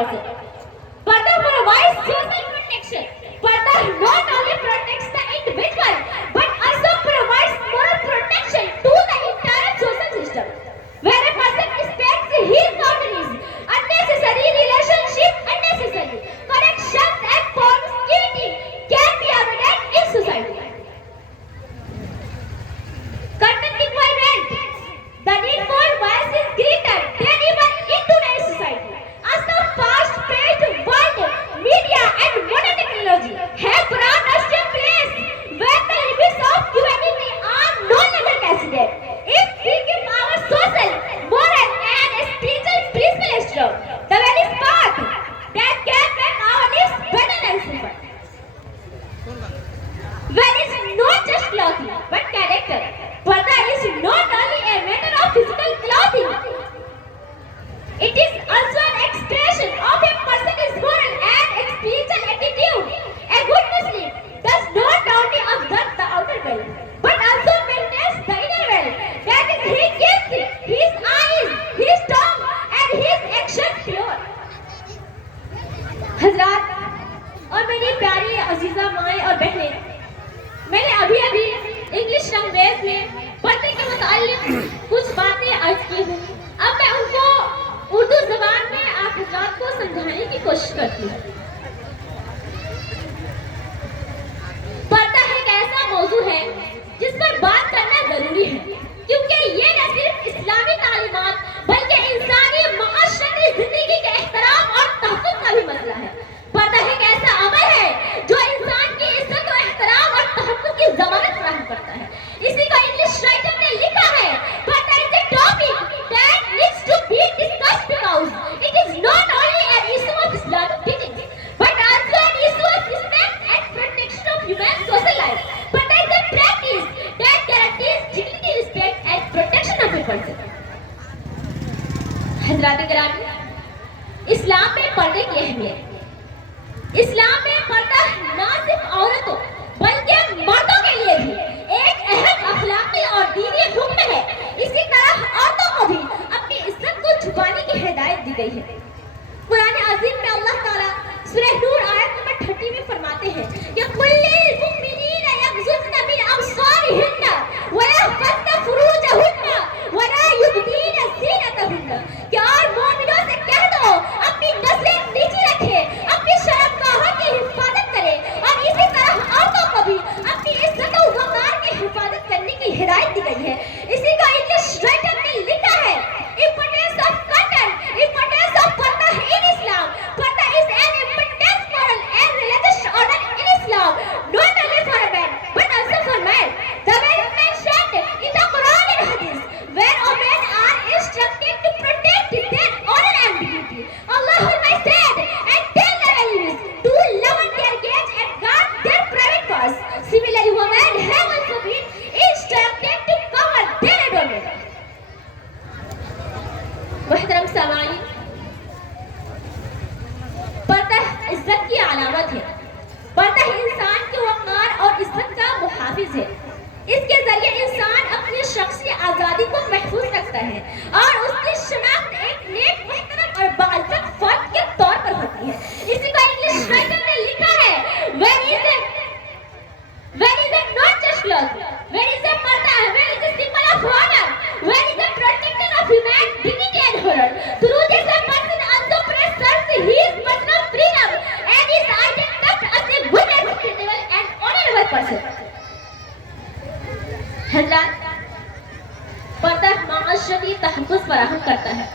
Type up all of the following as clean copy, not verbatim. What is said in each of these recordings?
person. Parda provides social protection. Parda not only protects the individual but also provides moral protection to the entire social system. Where a person respects his boundaries, unnecessary relationship unnecessary, corrections and promiscuity can be avoided in society. Curtain requirement. The need for violence is greater than even in today's society. As the fast-paced world, media and modern technology have brought us to a place where the limits of humanity are no longer considered. If we keep our social, moral and spiritual principles strong, the very path that can make our lives better and simple. Where is not just clothing but character. Parda is not only a matter of physical clothing. It is also an expression of a person's moral and spiritual attitude. A good Muslim does not only observe the outer world, but also maintains the inner world. That is, he keeps his eyes, his tongue, and his actions pure. हजरात और मेरी प्यारी अजीजा माएँ और बहनें, मैंने अभी English language में पर्दे के मुताल्लिक कुछ बातें अर्ज की हूँ। अब मैं उनको उर्दू ज़बान में आप हज़रात को समझाने की कोशिश करती हूँ। पर्दा एक ऐसा मौजू है जिस पर बात करना जरूरी है, क्योंकि ये न सिर्फ इस्लामी तालीमात बल्कि इंसानी माशरती जिंदगी के एहतराम और तहफ़्फ़ुज़ का भी मसला है। पर्दा एक ऐसा अमल है जो इंसान की इज्जत और एहतराम और तहफ़्फ़ुज़ की ज़मानत फराहम करता है। इसी को इंग्लिश राइटर ने लिखा है, purdah is a topic that needs to be discussed because it is not only an issue of Islamic teaching but also an issue of respect and protection of human social life. Purdah is a practice that guarantees dignity, respect and protection of a person. हज़रात किराम, इस्लाम में पर्दे की अहमियत। इस्लाम में पर्दा न सिर्फ औरतों बल्कि मर्दों के लिए भी एक अहम अखलाकी और दीनी हुक्म है। इसी तरह औरतों को भी अपनी इज्जत को छुपाने की हिदायत दी गई है। कुरान अज़ीम में अल्लाह ताला सूरह नूर आयत नंबर 30 में फरमाते हैं कि कुल्लिल मुमिनीना यग़ज़ुज़्न मिन अब्सारिहिन्ना व यहफ़ज़्न फ़ुरूजहुन्ना व ला युबदीना ज़ीनतहुन्ना। क्या मोमिनों से कह दो अपनी नज़रें नीची रखें, अपनी शर्मगाहों की हिफाजत करें, और इसी तरह औरतों को भी अपनी इज्जत और वक़ार की हिफाजत करने की हिदायत दी गई है। इसी का इंग्लिश राइटर ने लिखा है, importance of curtain, importance of पर्दा इन इस्लाम। पर्दा is an importance moral and religious order in Islam, not only for men but also for men. The very mentioned in the Quran and Hadith, where women are instructed to protect their honor and dignity. Allah Almighty said, and tell their enemies to love their gaze and guard their private parts. Similarly, women have also been instructed to cover their adornment. मुहतरम सामाईन, पर्दा इज्जत की अलामत है। पर्दा इंसान के वक़ार और इज्जत का मुहाफिज है। इसके जरिए इंसान अपनी शख्सी आज़ादी को महफूज रखता है और उसकी शनाख्त एक नेक, मुहतरम और बाइज्जत फर्द के तौर पर होती है। इसी को इंग्लिश राइटर ने लिखा है, where is it not just clothes, where is the पर्दा, where is the symbol of honor, where is the protector of human dignity and honor. Through this a person also preserves his personal freedom and is identified as a good, respectable and honorable person. हज़रात, पर्दा माशरती तहफ़्फ़ुज़ फराहम करता है।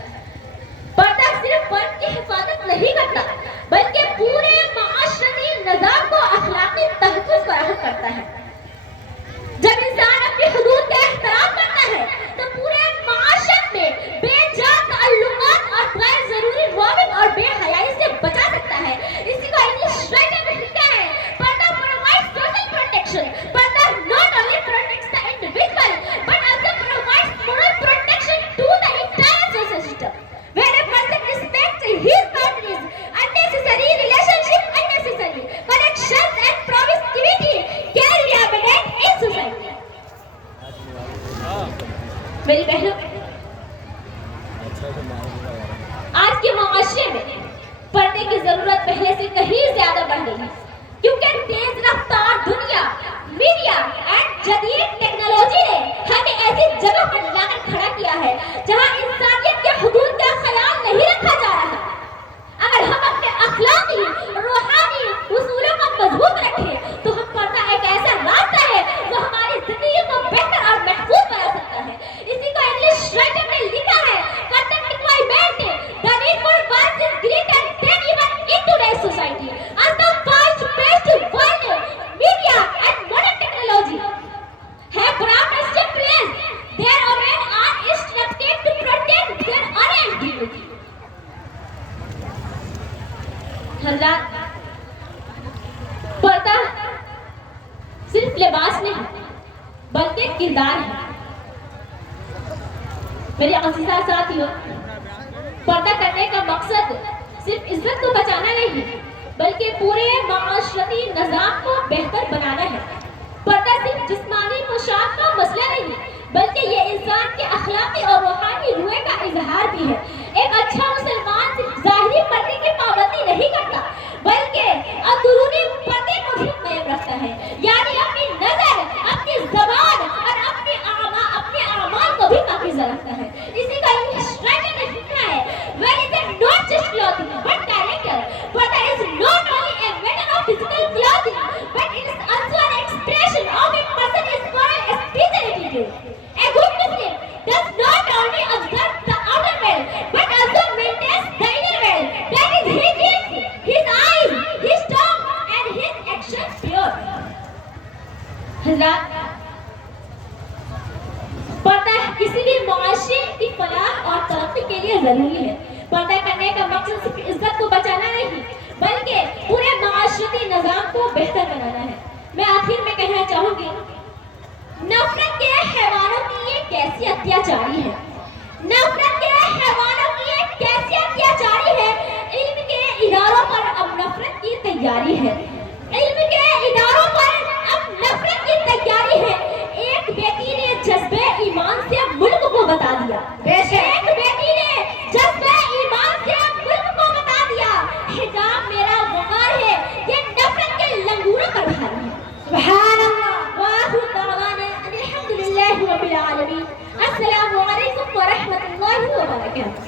पर्दा सिर्फ फर्द की हिफाजत नहीं करता बल्कि पूरे माशरती निज़ाम को अखलाकी तहफ़्फ़ुज़ फराहम करता है। जब इंसान अपनी हुदूद का एहतराम करता है तो पूरे माशरे में बेजान ताल्लुकात और गैर ज़रूरी रवाबित और बेहयाई से बचा सकता है। इसी को इंग्लिश राइटर में लिखा है, पर्दा provides social protection. पर्दा not only protects the individual but also provides moral protection to the entire social system. When a person respects his boundaries, unnecessary relationship unnecessary, corrections and promiscuity can be avoided in society. मेरी बहनों, आज के माशरे में पर्दे की जरूरत पहले से कहीं ज्यादा बढ़ गई है, क्योंकि तेज रफ्तार दुनिया, मीडिया एंड जदीद टेक्नोलॉजी ने हमें ऐसी जगह पर लाकर खड़ा किया है जहां इंसानियत के हुदूद का ख्याल नहीं रखा जा रहा। अगर हम अपने अखलाकी रूहानी उसूलों को मजबूत रखें तो हम पर्दा एक ऐसा रास्ता है जो हमारी जिंदगी को बेहतर और महफूज बना सकता है। इसी को इंग्लिश राइटर ने लिखा है, content requirement, the need for words is greater than even in today's society. As the fast-paced world, media and modern technology have brought us to place, their women are instructed to protect their identity. हज़रात, पर्दा सिर्फ लिबास नहीं बल्कि किरदार है। मेरे अज़ीज़ा साथियों, पर्दा करने का मकसद सिर्फ इज्जत को बचाना नहीं बल्कि पूरे माशरती निज़ाम को बेहतर बनाना है। पर्दा सिर्फ जिस्मानी पोशाक का मसला नहीं बल्कि ये इंसान के अखलाकी और रूहानी रुए का इजहार भी है। एक अच्छा मुसलमान सिर्फ ज़ाहिरी पर्दे की पाबंदी नहीं करता बल्कि अंदरूनी पर्दे को भी कायम रखता है, यानी अपनी नजर, अपनी ज़बान और अपने आमाल को भी पाकीज़ा रखता है। इसी का इंग्लिश राइटर ने लिखा है, wear is not just clothing but character, purdah is not only a matter of physical clothing but it is also an expression of a person's moral spirituality. A good Muslim does not only observe the outer world but also maintains the inner world. That is, he keeps his eyes, his tongue and his actions pure. हज़रात, पर्दा किसी भी मुआशरे की फलाह और तरक्की के लिए जरूरी है। पर्दा करने का मकसद सिर्फ इज्जत को बचाना नहीं बल्कि पूरे माशरती निज़ाम को बेहतर बनाना है। मैं आखिर में कहना चाहूंगी, नफरत के हैवानों की ये कैसी अत्याचारी है, नफरत के हैवानों की ये कैसी अत्याचारी है। इल्म के इदारों पर अब नफरत की तैयारी है, इल्म के इदारों पर अब नफरत की तैयारी है। एक बेटी ने जज्बे ईमान से मुल्क को बता दिया, एक बेटी ने जज्बे ईमान से मुल्क को बता दिया, हिजाब मेरा वकार है, ये नफरत के लंगूरों पर भारी है। सुभान अल्लाह व आखिर दावाना अल्हम्दुलिल्लाहि रब्बिल आलमीन। अस्सलामु अलैकुम व रहमतुल्लाहि व बरकातहू।